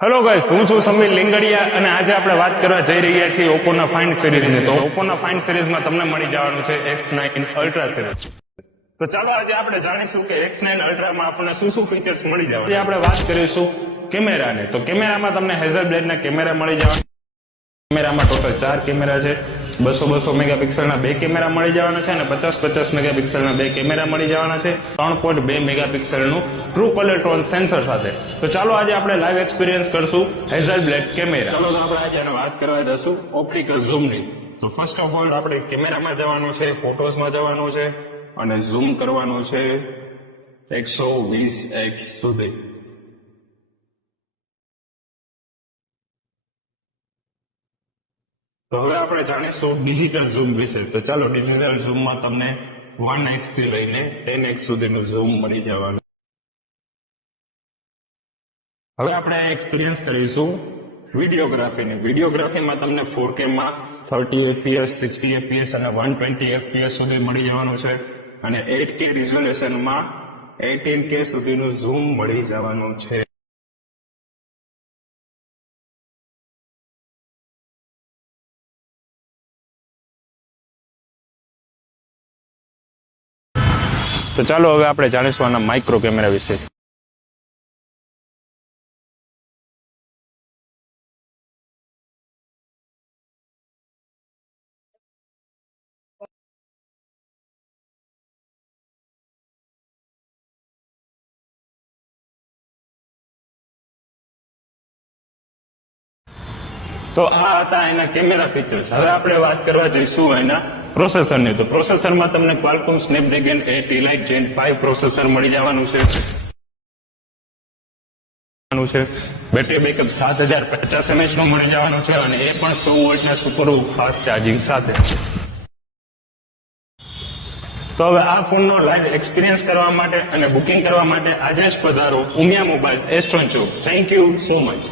Hello guys, હું છું સમીર લીંગડિયા અને આજે આપણે વાત કરવા જઈ રહ્યા છીએ ઓપ્પોના ફાઇન્ડ સિરીઝની. તો ઓપ્પોના ફાઇન્ડ સિરીઝમાં તમને મળી જવાનું છે X9 અલ્ટ્રા સિરીઝ. તો ચાલો આજે આપણે જાણીશું કે X9 અલ્ટ્રામાં આપણને શું શું ફીચર્સ મળી જવાના. આજે આપણે વાત કરીશું કેમેરાની. તો કેમેરામાં તમને હેઝલબ્લેડના કેમેરા મળી જવાના. કેમેરામાં ટોટલ 4 કેમેરા છે. 200 મેગાપિક્સલના 2 કેમેરા મળી જવાના છે અને 50 મેગાપિક્સલના 2 કેમેરા મળી જવાના છે. 3.2 મેગાપિક્સલનું ટ્રુ કલર ટોન સેન્સર સાથે. તો ચાલો આજે આપણે લાઈવ એક્સપિરિયન્સ કરશું હેઝલબ્લેડ કેમેરા. ચાલો તો આપણે આજે વાત કરવા જશું ઓપ્ટિકલ ઝૂમની. તો ફર્સ્ટ ઓફ ઓલ આપણે કેમેરામાં જવાનું છે, ફોટોઝમાં જવાનું છે અને ઝૂમ કરવાનું છે 120x સુધી. તો હવે આપણે જાણીશું ડિજિટલ ઝૂમ વિશે. તો ચાલો ડિજિટલ ઝૂમમાં તમને 1x થી લઈને 10x સુધીનું ઝૂમ મળી જવાનું. હવે આપણે એક્સપિરિયન્સ કરીશું વિડીયોગ્રાફીની. વિડીયોગ્રાફીમાં તમને 4K માં 30 fps, 60 fps અને 120 fps સુધી મળી જવાનું છે અને 8K રિઝોલ્યુશનમાં 18K સુધીનું ઝૂમ મળી જવાનું છે. તો ચાલો હવે આપણે જાણીશું આના માઇક્રો કેમેરા વિશે. તો આ હતા એના કેમેરા ફીચર્સ. હવે આપણે વાત કરવા જઈશું એના પ્રોસેસરની. તો પ્રોસેસરમાં તમને ક્વાલકોમ સ્નેપડ્રેગન 8 Elite Gen 5 પ્રોસેસર મળી જવાનું છે. બેટરી બેકઅપ 7050 mAh નું મળી જવાનું છે અને એ પણ 100 વોલ્ટના સુપર ફાસ્ટ ચાર્જિંગ સાથે. તો હવે આ ફોનનો લાઈવ એક્સપિરિયન્સ કરવા માટે અને બુકિંગ કરવા માટે આજે જ પધારો Umiya mobile Astron Chowk. Thank you so much.